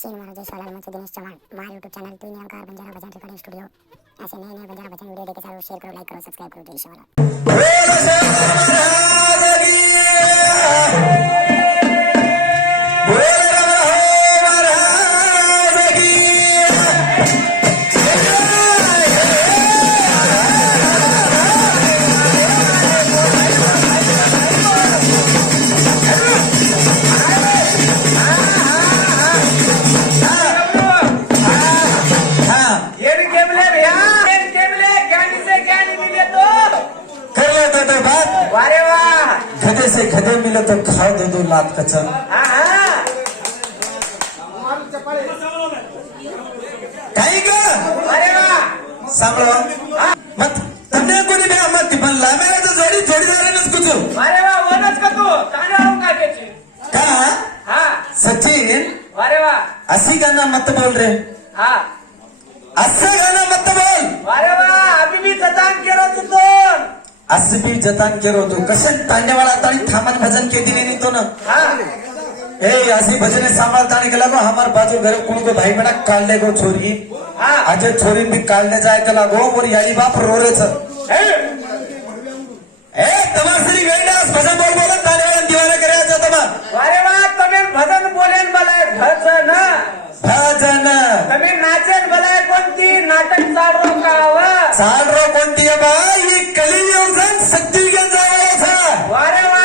शेन महाराज जयस्वाल मंच दिनेश चौहान माय YouTube channel 3 निरंकार बंजारा भजन रिकॉर्डिंग स्टूडियो। ऐसे नए नए बंजारा भजन वीडियो देखे सारे शेयर करो, लाइक करो, सब्सक्राइब करो। जय गधे से गधे मिले तो खाओ दे दो लात कचर। काही का सांभळो मत तन्ने कोणी बे मत पण लामेराचं जोडी जोडीदारानच कुचू। अरे वा वनच का तू तांडव का त्याची का हां सचिन अरे वा असी गाना मत बोल रे। हां असं गाना मत बोल। अरे वा अभी भी जतान करत होतो असं बी जतान केरो तू कसे तांडेवाळा ताणी थामन भजन केदी नहीं तो ना। हां ए ऐसी भजने सांभाळताने गेला को हमार बाजू घर कुण को भाई बड़ा काढले गो छोरी। हां आज छोरी भी काढले जाय कला गो मोर याली बाप रोरेच। ए तमार श्री गैंडास भजन बोल बोल तांडेवाळा दिवाने करायचं तमा। अरे वा तुम्ही भजन बोलेन बलाय भजन भजन तुम्ही नाचेन बलाय कोणती नाटक चालरो कावा चालरो कोणती आहे बा ही कलियुग जन शक्ती घेऊन जावायचा। अरे वा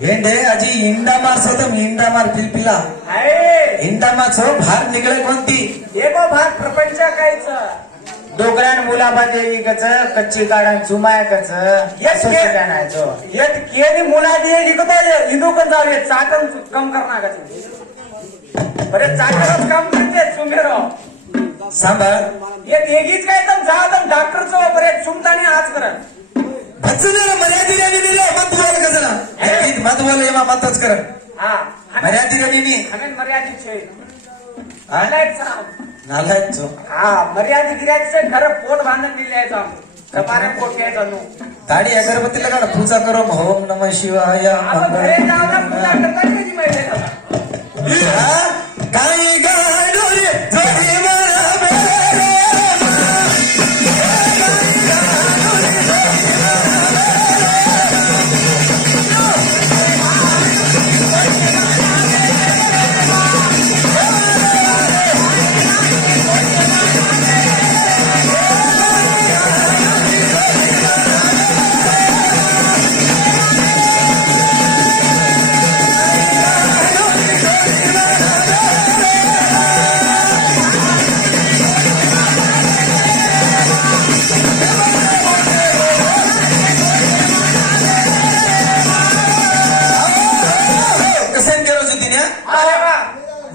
गेंडे आजी इंडा मार सोतम इंडा मार पिलपिला आहे इंडा मार सो बाहेर निघले कोणती एको भाग प्रपंच कायच डोगरान मुलाबादे कच कच्ची गाडान चुमाय कच येत केली मुला दिए लिखतो हिंदू कन जावे चाटन कम करना का बरे चाटनच काम करते सुमेरो सांभाळ ये एगीच काय तर जा तर डॉक्टरचं बरे सुमतानी आज करत भजनाला मर्यादिराने दिले मत बोल कसला एक मत बोल एमा मतच कर। हां मर्यादिराने हमें मर्यादित छे हा? नालायक जो हा मर्यादित गिरायचे घर पोट बांधून दिल्याचं कपारे पोट घ्यायचं नु दाढी अगरबत्ती लगा पूजा करो ओम नमः शिवाय आता घरे जाऊन पूजा करतात कधी माहिती आहे काही गाडो रे जोडी मारा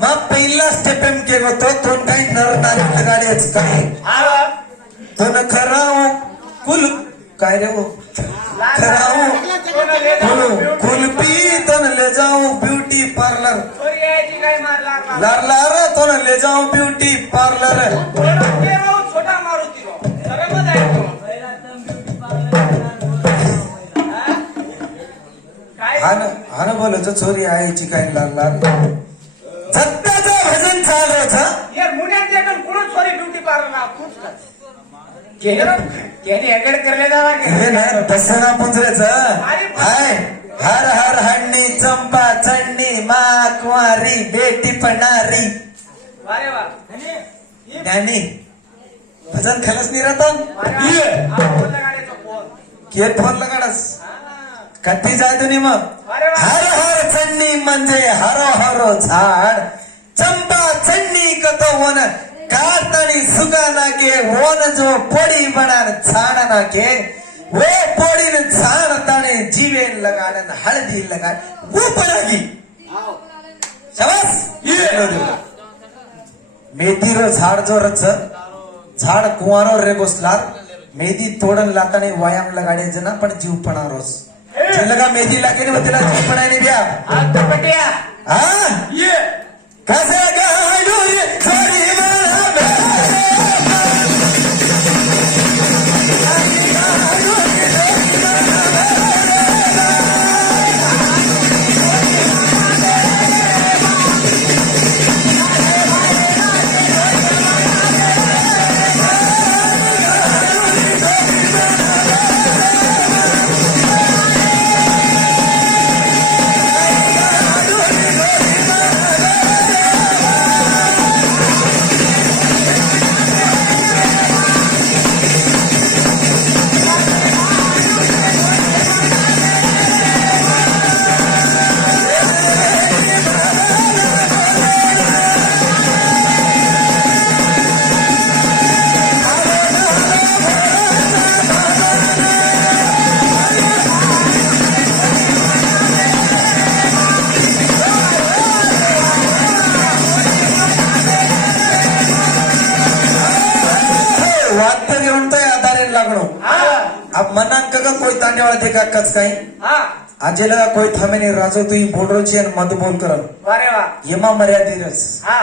मग पहिला स्टेप एम केलो तो काही नर नारी गाड्याच काय तो न खराव कुल काय रे वो खराव कुलपी तो न ले जाऊ ब्यूटी पार्लर लार तो न ले जाऊ ब्यूटी पार्लर छोटा मारुती हान बोलायचं चोरी आईची काय लार सत्याचं भजन चालवायचं ये मुन्यात देखील कुणच सॉरी ब्युटी पार्लर ना कुछ केने एगड करले जावा हे ना दसरा पुंजरेचं हाय हर हर हण्णी चंपा चण्णी माकुवारी बेटी पणारी अरे वा ज्ञानी भजन खेळच नाही रतन के फोन लगाडस कधी जाय तुम्ही मग हर हर चण्णी म्हणजे हरो हरो झाड चंपा चण्णी कतो वन कातणी सुगा नाके वन जो पोडी बनान झाड नाके वो पोडीन झाड ताणे जीवेन लगाडन हळदी लगाड वो पडागी शाबास मेथी रो झाड जो रच झाड कुवारो रे गोसलार मेथी तोडन लाताने व्यायाम लगाडे जना पण जीव पणारोस लगा मेथी लागे ने बतला जीव पणाने बिया आता पटिया हां ये कसे गाडो रे छोरी मारा लागणो अब मनांक का कोई तांडे वाला देखा कच काही आजेला कोई थामेने राजो तुई बोलरोची आणि मध बोल करन वारे वा येमा मर्यादिरच हा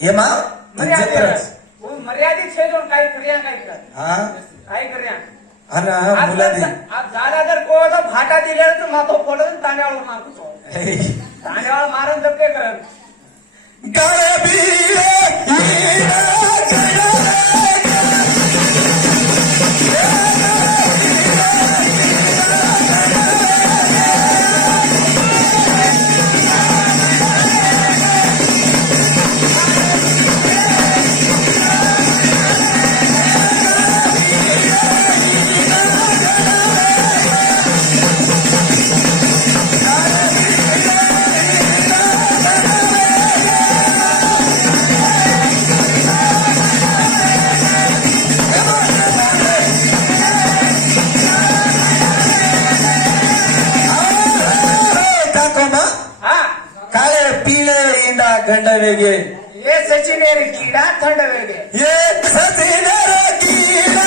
येमा मर्यादित इज्जतरच मर्यादित છે જો કાઈ કર્યા કાઈ કર हा કાઈ કર્યા आणि मुलादी आज झाला जर को तो फाटा दिले तर माथो फोडून तांड्यावर मारतो तांड्यावर मारून जर काय करन गंड वेगे ये सचिनेर कीड़ा थंड वेगे ये सचिनेर कीड़ा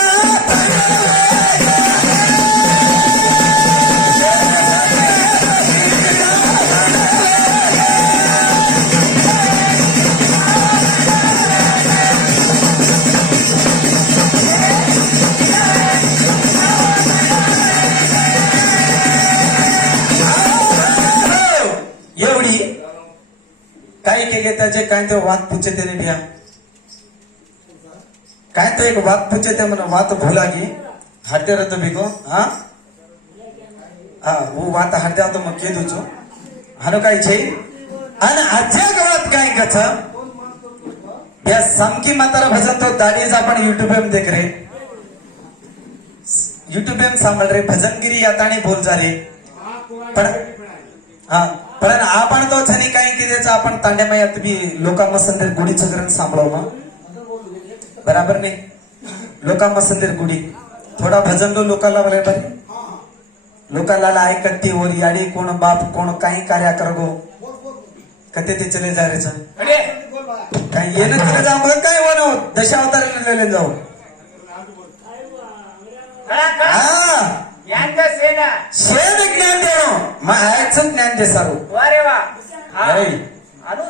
एवढी काय केले त्याचे काय तो वाद पूछे तेरे भैया काय तो एक वाद पूछे ते मन वात भूला की हटे रहतो बिको हाँ वो वात हटे तो मग के दूचो हानो काय छे आणि आजच्या गावात काय कच या समकी मातारा भजन तो दाढ़ी आपण यूट्यूब पे देख रहे यूट्यूब पे सांभळ रे भजनगिरी याताने बोल जा रे पण हा पण आपण तो छनी काही किदेचा आपण तांड्यामयात बी लोकांमसंदर गुढीचं करण सांभाळव ना बराबर नाही लोकांमसंदर गुढी थोडा भजन लो लोकाला बरे बरे लोकाला ऐकती वर याडी कोण बाप कोण काही कार्य करगो कते ते चले जा रे काही येणं चले जा मग काय वनो दशावताराला जाऊ हा यांचा सेना शेण ज्ञान देणं मायाचं ज्ञान दे सारू वारे वा हा नाही आलो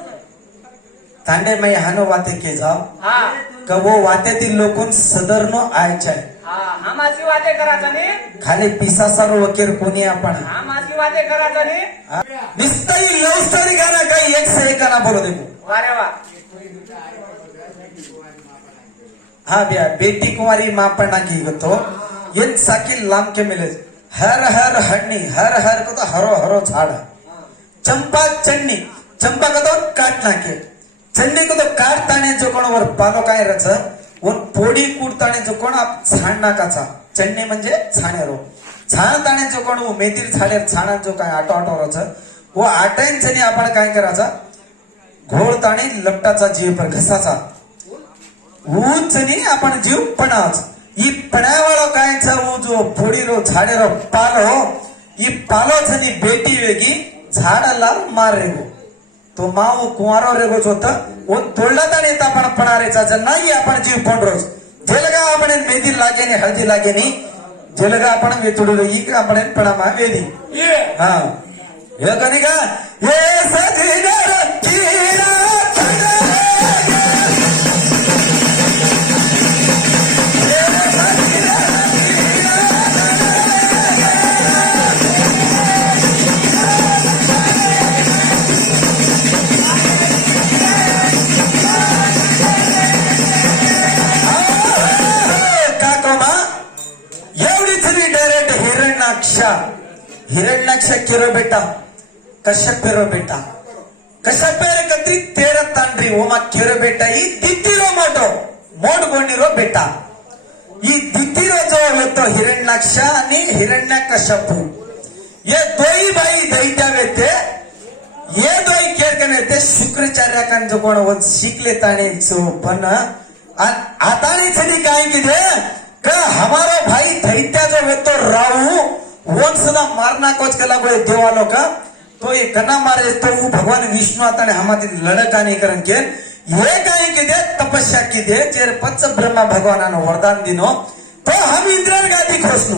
तांडे मै हानो वाते के जाओ हा का वो वात्यातील लोकून सदरनो आयचाय हा आमाची वाते करायचा ने खाली पिसा सारो वकीर कोणी आपण आमाची वाते करायचा ने निस्ताई लव स्टोरी गाना काही एक से एक गाना बोलो देखो वारे वा हाँ भैया बेटी कुंवारी माँ पढ़ना की तो ये साकिल लाम के मिले हर हर हरनी हर हर को तो हरो हरो झाड़ चंपा चन्नी चंपा को तो काटना के चन्नी को तो काटताने जो कोण वर पालो काय रच वन पोडी कुडताने जो कोण आप छाण नाकाचा चन्नी म्हणजे छाणेरो छाणताने जो कोण मेथीर छाडे छाणा जो काय आटो आटो रच वो आटाईन चनी आपण काय करायचा घोळताने लपटाचा जीव पर घसाचा ऊंचनी आपण जीव पणाच ಈ ಪಣಾವಾಳೋ ಕಾಯ್ಚ ಊಜು ಪುಡಿರೋ ಝಾಡೆರೋ ಪಾಲೋ ಈ ಪಾಲೋ ಛನಿ ಬೇಟಿ ವೇಗಿ झाडाला मारेगो तो माऊ कुंवारो रेगोच होता ओन तोडला ताणे आपण पणारेचा जर नाही आपण जीव पंडरोज जेलगा आपण मेदी लागेने हळदी लागेनी जेलगा आपण वेतुडलो ಈಗ आपण पणामा वेदी हा हे कनी का हे सजिनर कीरा हिरण्याक्ष किरो बेटा कश्यपेरो बेटा कश्यपेर कत्री तेर तांड्री ओमा किरो बेटा ಈ ದಿತ್ತಿರೋ ಮೋಟೋ ಮೋಡ್ಕೊಂಡಿರೋ ಬೆಟ್ಟ ಈ ದಿತ್ತಿರೋ जो होतो हिरण्याक्ष आणि हिरण्यकश्यप ये दोई बाई दैत्यावेते ये दोई केरकनेते शुक्राचार्याकान जो कोण वन शिकले ताणे सो पण आताणी छनी काय किदे का हमारो भाई दैत्या जो होतो राहू वन सदा मारना कोच कला बोले देवालो का तो ये कना मारे तो वो भगवान विष्णु आता ने हमारी लड़का नहीं करन के ये काय की दे तपस्या की दे जेर पंच ब्रह्मा भगवानानो वरदान दिनो तो हम इंद्रन गादी खोसनु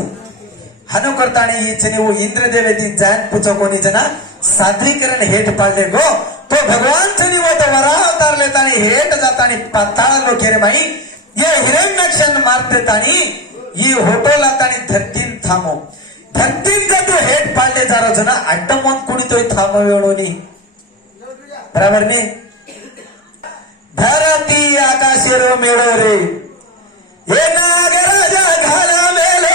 हनु करताणी ईच ನೀವು ಇಂದ್ರದೇವತಿ ಜಾನ್ ಪೂಜೋ कोणी जना सादरीकरण हेट पाळले गो तो भगवान चनी वो वरा अवतार लेतानी हेट जातानी पाताळ लोकेरे माई ये हिरण्यक्षण मारते तानी ಈ ಹೋಟೋಲ್ ಆತಾನಿ ಧರ್ತಿನ್ ಥಾಮೋ ಧರ್ತಿನ್ ಗದು ಹೇಟ್ ಪಾಳ್ಳೆ ಜಾರೋ ಜನ ಅಡ್ಡಮೊಂದ್ ಕುಣಿತೋಯ್ ಥಾಮೋ ಹೇಳೋನಿ ಬರಾಬರ್ ನೀ ಧರತಿ ಆಕಾಶರೋ ಮೇಳೋರಿ ಏ ನಾಗರಾಜ ಘಾಲ ಮೇಲೆ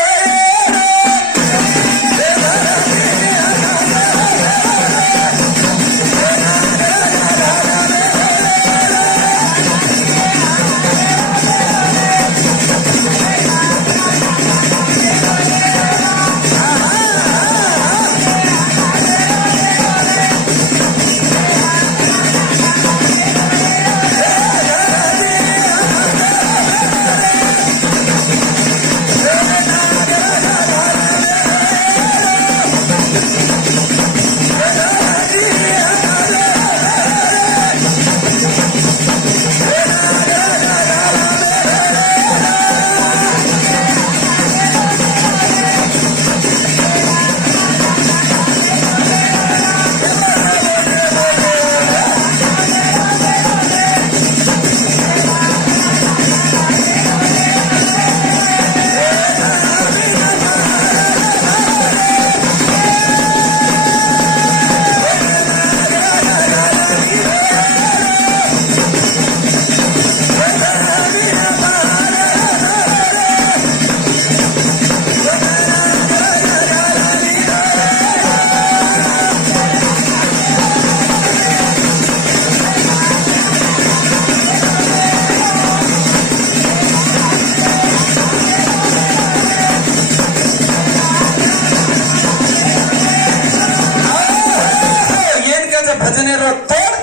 भजनेरो तोड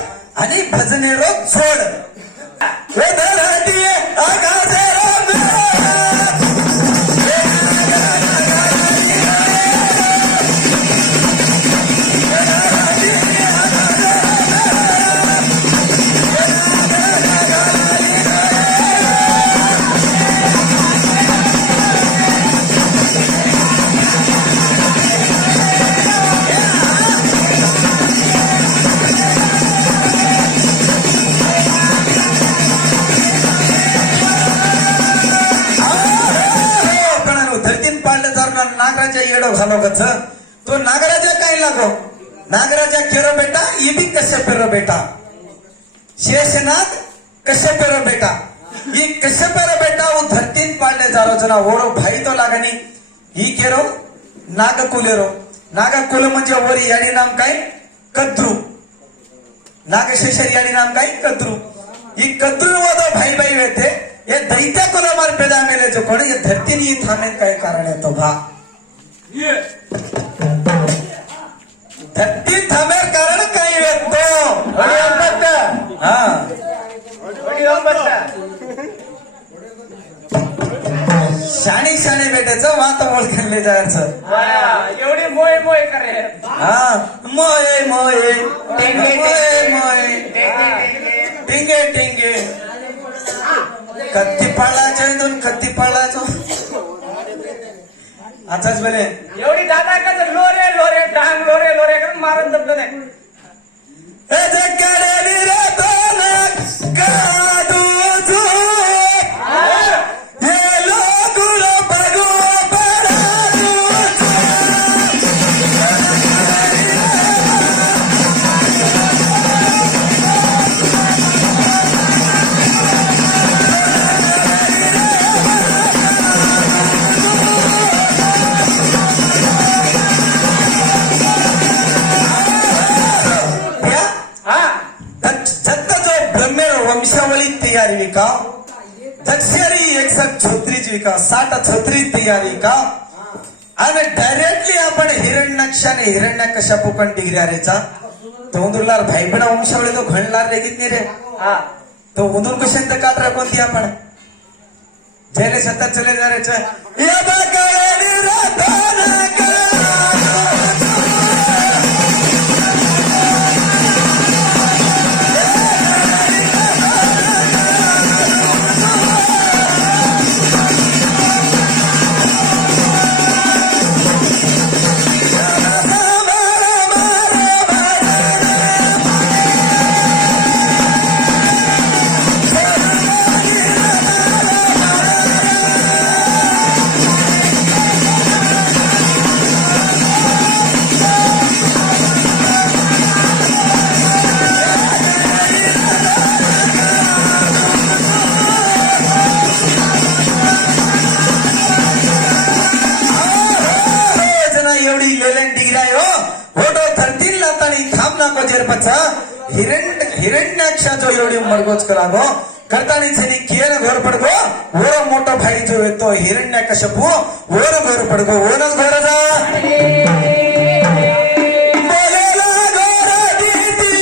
आणि भजनेरो जोड नागराजा येडो घालो गच तो नागराजा काय लागो नागराजा केरो बेटा ये भी कसे पेरो बेटा शेषनाग कसे पेरो बेटा ये कसे पेरो बेटा वो धरतीन पाळले जारो जना ओरो भाई तो लागनी ही केरो नागकुलेरो नागकुल म्हणजे वरी याडी नाम काय कद्रू नागशेषर याडी नाम काय कद्रू ही कद्रू वदो भाई भाई वेते ये दैत्य कुल मार पेदा मेले जो कोण ये धरतीन ही थामे काय कारण आहे तो भा धरती थांबेर कारण काही येतो हा शाणी शाणी बेटायचं वात ओळखले जायचं एवढी मोय मोय करे हा मोये मोये मोये मोये टिंगे टिंगे कत्ती पाळायचं दोन कत्ती पाळायचो आताच बरे एवढी दादा का लोरे लोरे डांग लोरे लोरे करून मारत दबलं नाही तयारी विका दक्षरी 136 विका 60 तयारी का आणि डायरेक्टली आपण हिरण्यक्षाने हिरण्यकश्यप पण डिग्री आरेचा तो उंदुरलार भाई पण वंशावळी तो घणलार रेगीत नाही रे हा तो उंदूर कशांत काढरा कोणती आपण जेले सतत चले जा रे या बाकाळी राताना जो एवढी मरगोच करागो करतानी छनी केन घर पडगो ओर मोठो भाई जो येतो हिरण्यकश्यपू ओर घर पडगो ओनच घर जा बोलेला घर दीदी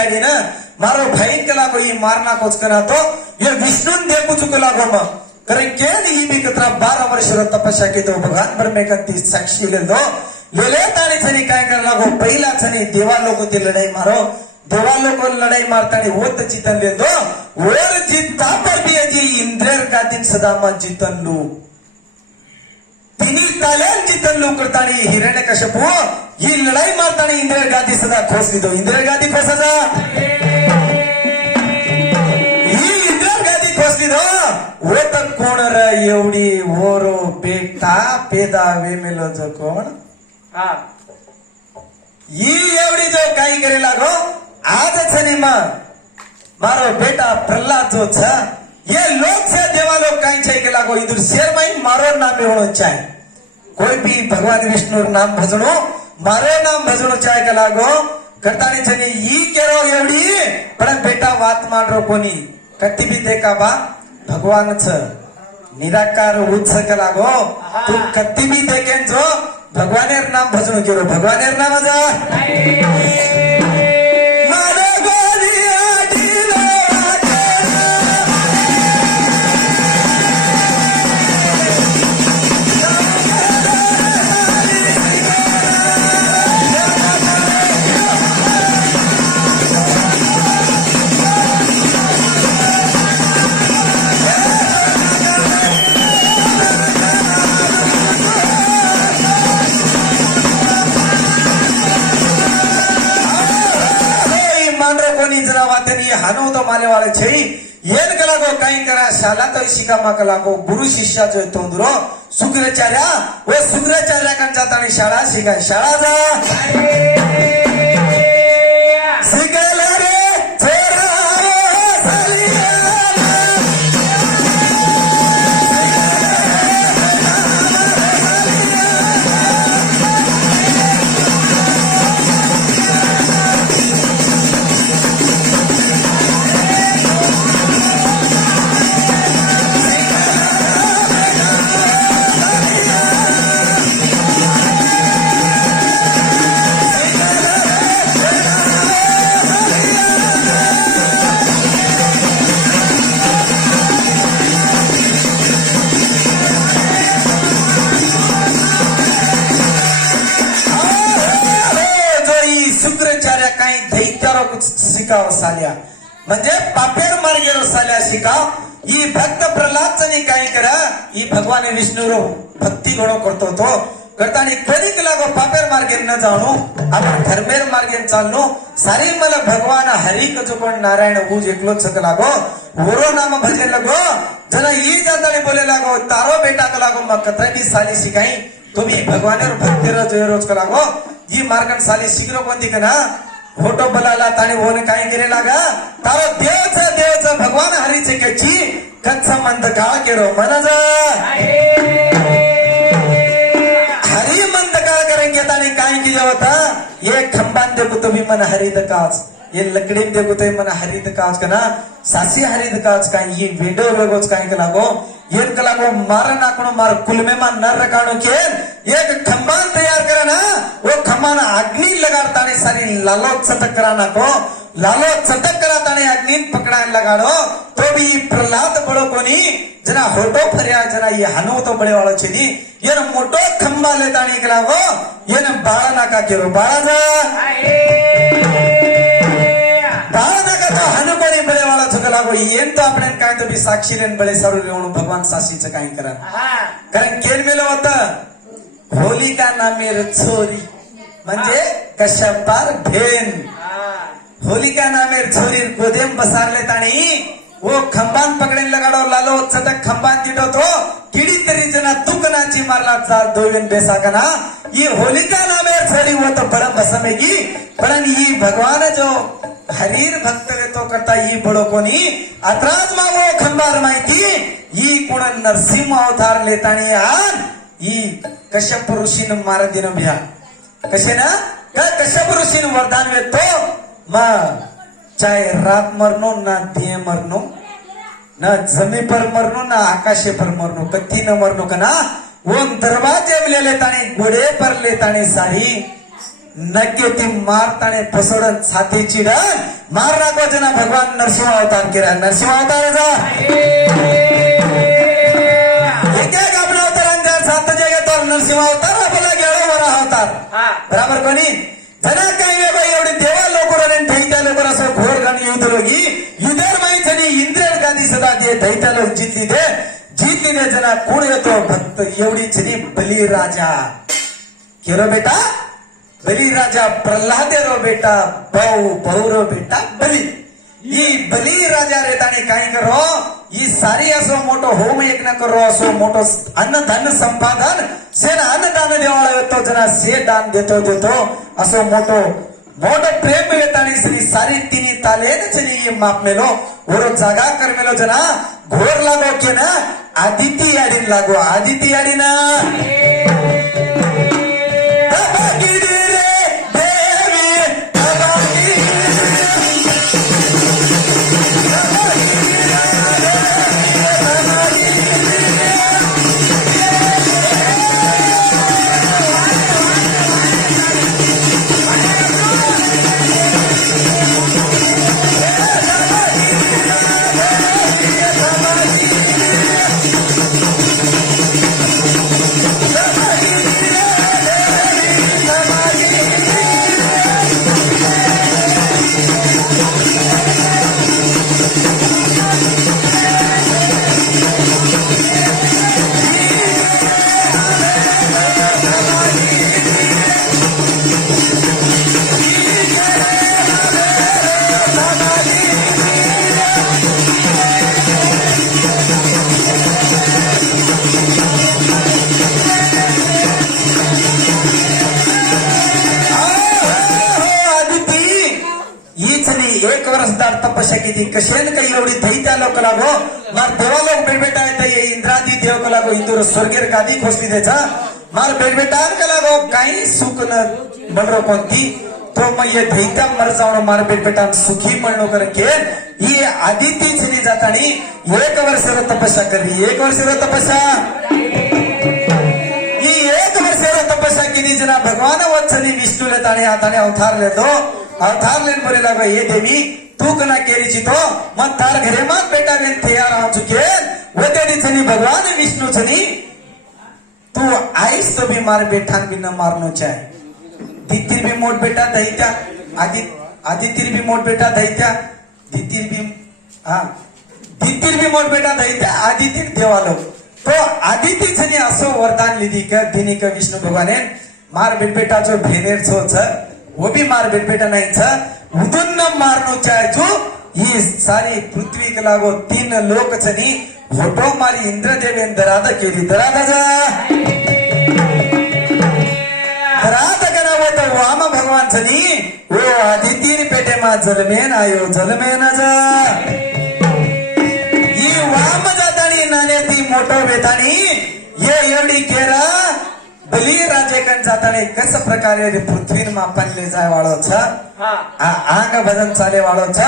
देवीना मारो भाई के लागो ये मारना कोच करा तो ये विष्णु देखू चुके लागो म करे के नहीं भी कतरा 12 वर्ष तपस्या की तो भगवान पर में कती साक्षी ले दो ले तानी छनी काय कर लागो पहिला छनी देवा लोगों की लड़ाई मारो देवा लोगों लड़ाई मारतानी होत जीतन ले दो और जीता पर भी जी इंद्र का दिन सदा म जीतन लू तिनी ताल्यान जीतन लू करतानी हिरण्यकश्यपू ही लड़ाई मारतानी इंद्र गादी सदा खोस दी दो इंद्र गादी खोसा जा कोण र एवढी ओरो बेटा पेदा वेमेलो जो कोण ही एवढी जो काही करे लागो आज छनी मारो बेटा प्रहलाद जो छ ये लोग से देवा लोग काही छे के लागो इधर शेर माई मारो नाम होणो चाहे कोई भी भगवान विष्णु नाम भजणो मारो नाम भजणो चाहे के लागो करतानी छनी ई केरो एवढी पण बेटा वात माडरो कोणी कट्टी भी देखा बा भगवान छ निराकार उत्सक लागो तू कत्ती भी देखेन जो भगवानेर नाम भजन केरो भगवानेर नाम जा हानो तो माले वाले छे येन कलागो काई करा शाला तो शिकामा कलागो गुरु शिष्या जो तोंदरो शुक्राचार्य वो शुक्राचार्य कन जातानी शाळा शिकाय शाळा जा शिकायला रे छोरा सालिया शिकाव साल्या म्हणजे पापेर मार्गेरो साल्या शिकाव ही भक्त प्रल्हाद चनी काय करा ही भगवान विष्णु रो भक्ती गणो करतो तो करतानी कधी लागो पापेर मार्गे न जाणो आपण धर्मेर मार्गे चालनो सारी मला भगवान हरी कजो पण नारायण उज एकलो छक लागो ओरो नाम भजन लगो जना ई जातानी बोले लागो तारो बेटा का लागो मग कतरे भी साली शिकाई तुम्ही भगवानेर भक्ती रो जो रोज का लागो ही मार्गन साली शिकरो कोणती कना फोटो बलाला ताणी होने काय केले लागा तारो देवच भगवान हरीचे केची कच्चा मंद काळ केरो मनज हरी मंद काळ करेंगे ताणी काय केले होता ये खंबान देखो तुम्ही मन हरित काच ये लकड़ी देखो तो मन हरित काच कना सासी हरित काच का ये वेडो वेगोच काय के लागो ये कलागो मार नाकणो मार कुल में मान नर रकाणो के एक खंबान तैयार करना वो खंबान अग्नि लगाताने सारी लालो चटक कराना को लालो चटक कराताने अग्नि पकड़ाने लगाड़ो तो भी प्रहलाद बड़ो कोनी जना होटो फरिया जना ये हनो तो बड़े वालो छेनी ये मोटो खंबा लेताने के लागो ये बाळा नाका केरो बाळा जा हनुमानी बड़े वाला छुकलागो येन तो आपण काय तो भी साक्षी रेन बड़े सारू रेवणू भगवान साक्षीचं काय करा कारण केन मेलो होता होलिका नामेर छोरी म्हणजे कश्यपार भेन होलिका नामेर छोरी गोदेम बसारले ताणी वो खंबान पकडेन लगाडो लालो चटक खंबान दिटो तो किडी तरी जना तुकनाची मारला चाल दोयन बेसाकना ये होलिका नामे छरी वो तो परम भसमेगी परन ये भगवान जो हरीर भक्त तो करता ये बडो कोणी अत्राज मा वो खंबार माहिती ये कोण नरसिंह अवतार लेतानी आन ये कश्यप ऋषीन मार दिन भ्या कसे ना का कश्यप ऋषीन वरदान वेतो मा चाहे रात मरनो ना दिए मरनो ना जमी पर मरनो ना आकाशे पर मरनो कत्ती न मरनो का ना वो दरवाजे में लेताने घोडे पर लेताने साडी नक्की ती मारताने फसडन छाती चिडन मार नाको जना भगवान नरसिंह अवतार केला नरसिंह अवताराचा एक एक आपला अवतारांचा सात जगे तो नरसिंह अवतार आपला गेलो वरा अवतार बराबर कोणी जना काही वेगळं एवढे देवा लोकराने दैत्या लोकर असं घोर गण युद्ध लोगी युद्धर माहिती इंद्रिय गादी सदा दे दैत्या लोक जितली दे जना कोण येतो भक्त एवढी छनी बली राजा केरो बेटा बली राजा प्रल्हाद रो बेटा बहु रो बेटा बली ಈ ಬಲಿ ರಾಜ ರೇತಾನೆ काय करो ಈ सारी असो मोठो होम एक न करो असो मोठो अन्नदान संपादन सेन अन्नदान देवाळा येतो जना से दान देतो असो मोठो प्रेम येतानी श्री सारी तिनी तालेन चनी ये माप मेलो ओरो जागा कर मेलो जना घोर लागो के ना आदिती याडीन लागो आदिती याडीना तपस्या किती कशेन काही एवढी दैत्या लोक लागो मार देवा लोक बेडबेटा येता ये इंद्रादी देव का लागो इंदूर स्वर्गेर गादी खोसली त्याचा मार बेडबेटा का लागो काही सुख न बडरो कोणती तो मग ये दैत्या मर जावण मार बेडबेटा सुखी म्हणलो कर के ये आदिती छनी जातानी एक वर्षर तपस्या करली एक वर्षर तपस्या ಈ एक वर्षर तपस्या केली जना भगवान वत्सनी विष्णू लेताने आताने अवतार लेतो अवतार लेन बोले लागो ये देवी तू कना केली तो मग तार घरे मग बेटा वेन तयार आ चुके वते दिसनी भगवान विष्णू छनी तू आईस तो भी मार बेठान भी न मारनो चाहे दितिर भी मोट बेटा दैत्या आदितिर भी मोट बेटा दैत्या दितिर भी मोट बेटा दैत्या आदितिर देवालो तो आदिती छनी असो वरदान लिधी का दिनी का विष्णु भगवाने मार बेटा जो भेनेर छो छ वो भी मार बेटा नहीं छ उदुन्न मारनो चाहे जो ये सारी पृथ्वी के लागो 3 लोक छनी फोटो मारी इंद्रदेवेन दरादा केली दरादा जा दरादा करा वो तो वाम भगवान छनी वो आदिती पेटे मा जलमेन आयो जलमेन जा ये वाम जातानी नाने ती मोटो बेतानी ये एवढी केरा बली राजेकन जाताने कस प्रकारे पृथ्वी मापनले जाय वाळो छ आंग भजन चाले वाळो छ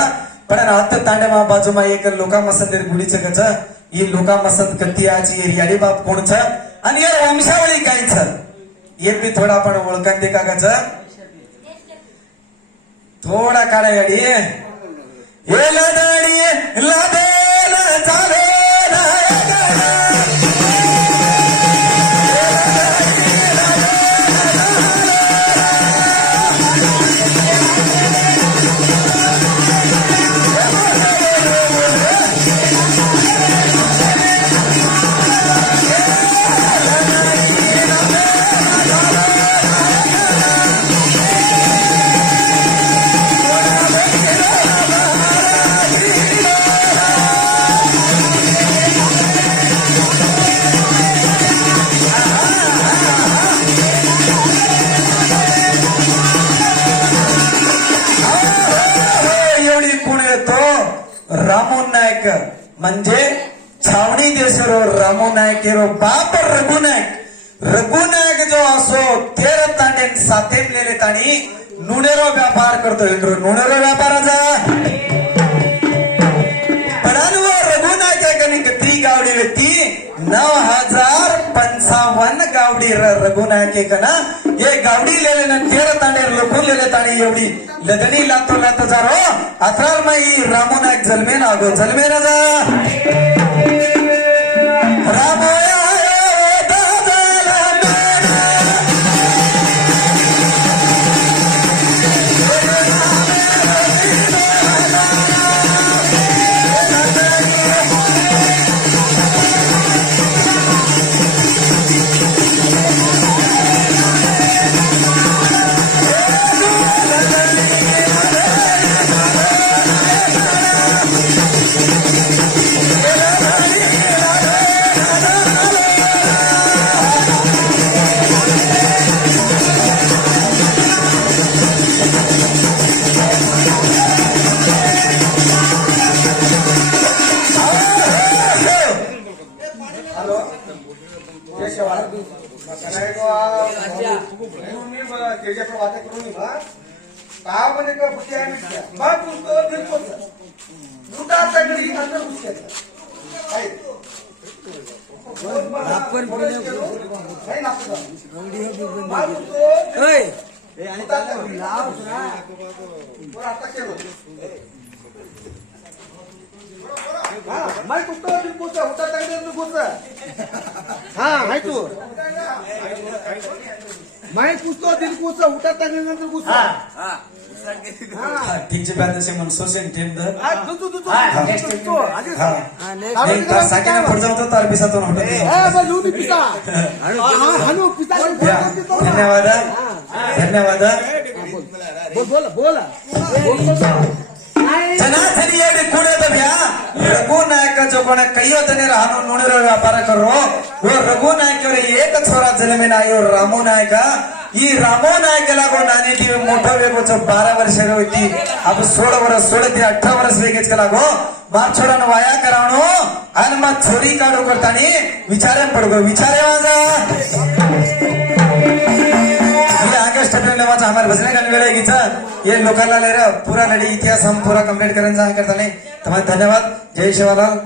पण हत्त तांडे मा बाजू मा एक लोका मसंदेर गुडी छ गच ये लोका मसंद कत्तियाची एरियाडी बाप कोण छ आणि या वंशावळी काय छ ये भी थोडा पण ओळखन दे का गच थोडा काढा याडी ये लदडी लदेला चाले म्हणजे छावणी देशरो रामो नायक रो बाप रघुनायक जो असो तेर तांडे साथेम लेले ताणी नुणेरो व्यापार करतो इंद्रो नुणेरो व्यापाराचा पडानवर रघुनायक कनी किती गावडी व्यक्ती 9055 गावडी रघुनायक कना ये गावडी लेले न तेर तांडे लोकून लेले ताणी एवढी लदनी लातो जारो अथराल मई रामो नायक जलमे ना जा रामोया ठीकचे बांधसे मन सोसेन टीम द साकेने पुढे जाऊ तो तार पिसा तो होतो धन्यवाद जनाथनी येडे कुडे दब्या रघुनायक जो कोण कईयो तने राहनो नुणेरो व्यापार करो वो रघुनायक रे एक छोरा जन्मेन आयो रामो नायक ಈ ರಾಮೋ ನಾಯಕಲಾಗೋ ನಾನೇಟಿವಿ मोठो वेगोच 12 वर्ष होती अब 16 वर्ष 18 वर्ष वेगेच कलागो मार छोडन वाया करावणो आणि मग छोरी काढू करतानी विचारे पडगो विचारे माझा ये आगे स्टेटमेंट माझा हमारे भजने गाने वेळे गीच ये लोकांना ले रे पूरा लढी इतिहास हम पूरा कंप्लीट करन जा करता नहीं तुम्हाला धन्यवाद जय शिवलाल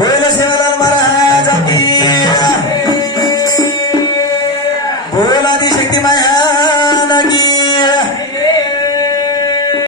बोले शिवलाल महाराज की